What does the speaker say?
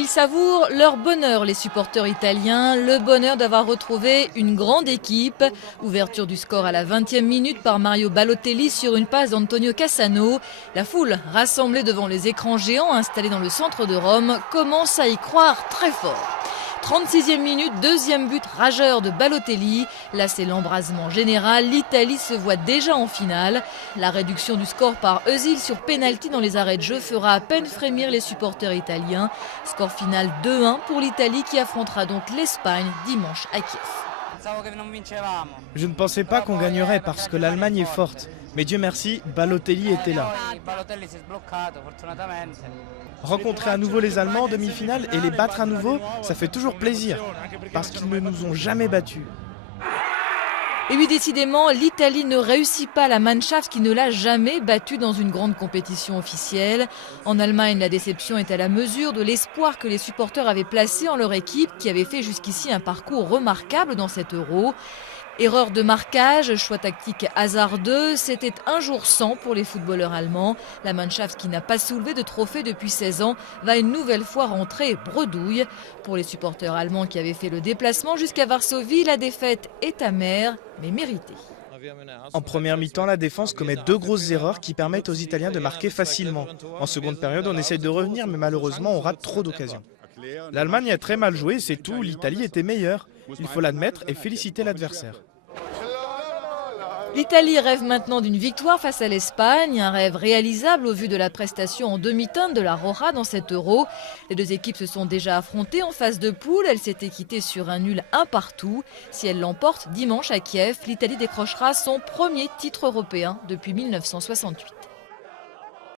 Ils savourent leur bonheur, les supporters italiens, le bonheur d'avoir retrouvé une grande équipe. Ouverture du score à la 20e minute par Mario Balotelli sur une passe d'Antonio Cassano. La foule, rassemblée devant les écrans géants installés dans le centre de Rome, commence à y croire très fort. 36e minute, deuxième but rageur de Balotelli. Là, c'est l'embrasement général. L'Italie se voit déjà en finale. La réduction du score par Özil sur pénalty dans les arrêts de jeu fera à peine frémir les supporters italiens. Score final 2-1 pour l'Italie qui affrontera donc l'Espagne dimanche à Kiev. Je ne pensais pas qu'on gagnerait parce que l'Allemagne est forte. Mais Dieu merci, Balotelli était là. Rencontrer à nouveau les Allemands en demi-finale et les battre à nouveau, ça fait toujours plaisir. Parce qu'ils ne nous ont jamais battus. Et oui, décidément, l'Italie ne réussit pas la Mannschaft qui ne l'a jamais battue dans une grande compétition officielle. En Allemagne, la déception est à la mesure de l'espoir que les supporters avaient placé en leur équipe qui avait fait jusqu'ici un parcours remarquable dans cet Euro. Erreur de marquage, choix tactique hasardeux, c'était un jour sans pour les footballeurs allemands. La Mannschaft qui n'a pas soulevé de trophée depuis 16 ans va une nouvelle fois rentrer bredouille. Pour les supporters allemands qui avaient fait le déplacement jusqu'à Varsovie, la défaite est amère mais méritée. En première mi-temps, la défense commet deux grosses erreurs qui permettent aux Italiens de marquer facilement. En seconde période, on essaye de revenir, mais malheureusement, on rate trop d'occasions. L'Allemagne a très mal joué, c'est tout, l'Italie était meilleure. Il faut l'admettre et féliciter l'adversaire. L'Italie rêve maintenant d'une victoire face à l'Espagne, un rêve réalisable au vu de la prestation en demi-teinte de la Roja dans cet Euro. Les deux équipes se sont déjà affrontées en phase de poule, elle s'était quittée sur un nul 1-1. Si elle l'emporte dimanche à Kiev, l'Italie décrochera son premier titre européen depuis 1968.